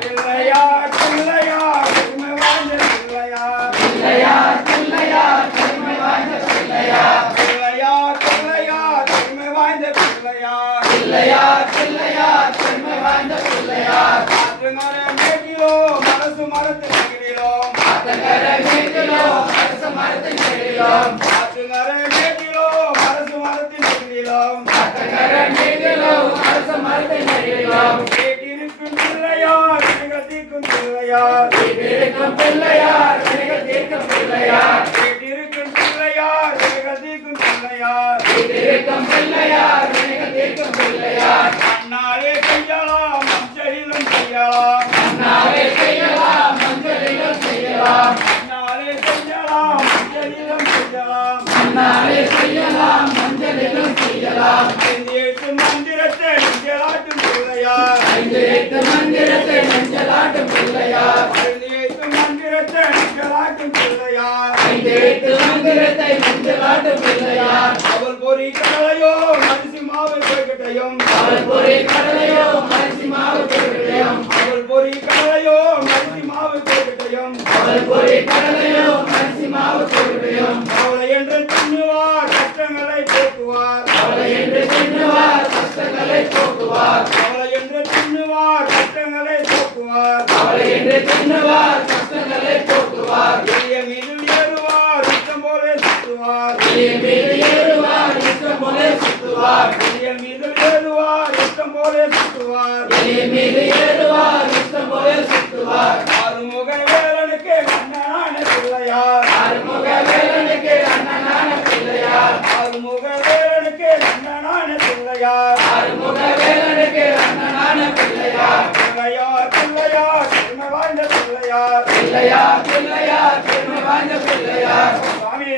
பிள்ளையார் பிள்ளையார் பெருமை வாய்ந்த பிள்ளையார் பிள்ளையார் பிள்ளையார் பெருமை வாய்ந்த பிள்ளையார் பிள்ளையார் பிள்ளையார் பெருமை வாய்ந்த பிள்ளையார் பிள்ளையார் பிள்ளையார் பெருமை வாய்ந்த பிள்ளையார் ஆற்றங்கரை மேட்டிலோ மரசு மரத்தின் கீழிலோ ஆற்றங்கரை மேட்டிலோ மரசு மரத்தின் கீழிலோ ஆற்றங்கரை மேட்டிலோ மரசு மரத்தின் கீழிலோ ஆற்றங்கரை மேட்டிலோ மரசு மரத்தின் கீழிலோ கேட்டிருக்கும் பிள்ளையார் வினைகள் தீர்க்கும் பிள்ளையார் கேட்டிருக்கும் பிள்ளையார் வினைகள் தீர்க்கும் பிள்ளையார் கேட்டிருக்கும் பிள்ளையார் வினைகள் தீர்க்கும் பிள்ளையார் கேட்டிருக்கும் பிள்ளையார் வினைகள் தீர்க்கும் பிள்ளையார் அண்ணாலே செய்யலாம் மஞ்சளிலும் செய்யலாம் அண்ணாலே செய்யலாம் மஞ்சளிலும் செய்யலாம் அண்ணாலே செய்யலாம் மஞ்சளிலும் செய்யலாம் அண்ணாலே செய்யலாம் மஞ்சளிலும் செய்யலாம் ஐந்து மந்திரத்தை நெஞ்சலாட்டும் பிள்ளையார் ஐந்து மந்திரத்தை நெஞ்சலாட்டும் பிள்ளையார் ஐந்து மந்திரத்தை நெஞ்சலாட்டும் பிள்ளையார் ஐந்து மந்திரத்தை நெஞ்சலாட்டும் பிள்ளையார் அவள் பொறி கடலையோ மரிசி மாவு கொழுக்கட்டையும் அவள் பொறி கடலையோ மரிசி மாவு கொழுக்கட்டையும் அவள் பொறி கடலையோ மரிசி மாவு கொழுக்கட்டையும் அவள் பொறி கடலையோ மரிசி மாவு கொழுக்கட்டையும் அவளை என்று தின்னுவார் கஷ்டங்களை போக்குவார் அவளை என்று தின்னுவார் கஷ்டங்களை போக்குவார் அவளை என்று தின்னுவார் கஷ்டங்களை போக்குவார் அவளை என்று தின்னுவார் கஷ்டங்களை போக்குவார் எளிய மீது ஏறுவார் இஷ்டம் போல சுத்துவார் எளிய மீது ஏறுவார் இஷ்டம் போல சுத்துவார் எளிய மீது ஏறுவார் இஷ்டம் போல சுத்துவார் எளிய மீது ஏறுவார் இஷ்டம் போல சுத்துவார் ஆறுமுக வேலனுக்கு அண்ணனான பிள்ளையார் ஆறுமுக வேலனுக்கு அண்ணனான பிள்ளையார் ஆறுமுக வேலனுக்கு அண்ணனான பிள்ளையார் ஆறுமுக வேலனுக்கு அண்ணனான பிள்ளையார் பிள்ளையார் பிள்ளையார் பெருமை வாய்ந்த பிள்ளையார் பிள்ளையார் பிள்ளையார் பெருமை வாய்ந்த பிள்ளையார் சாமி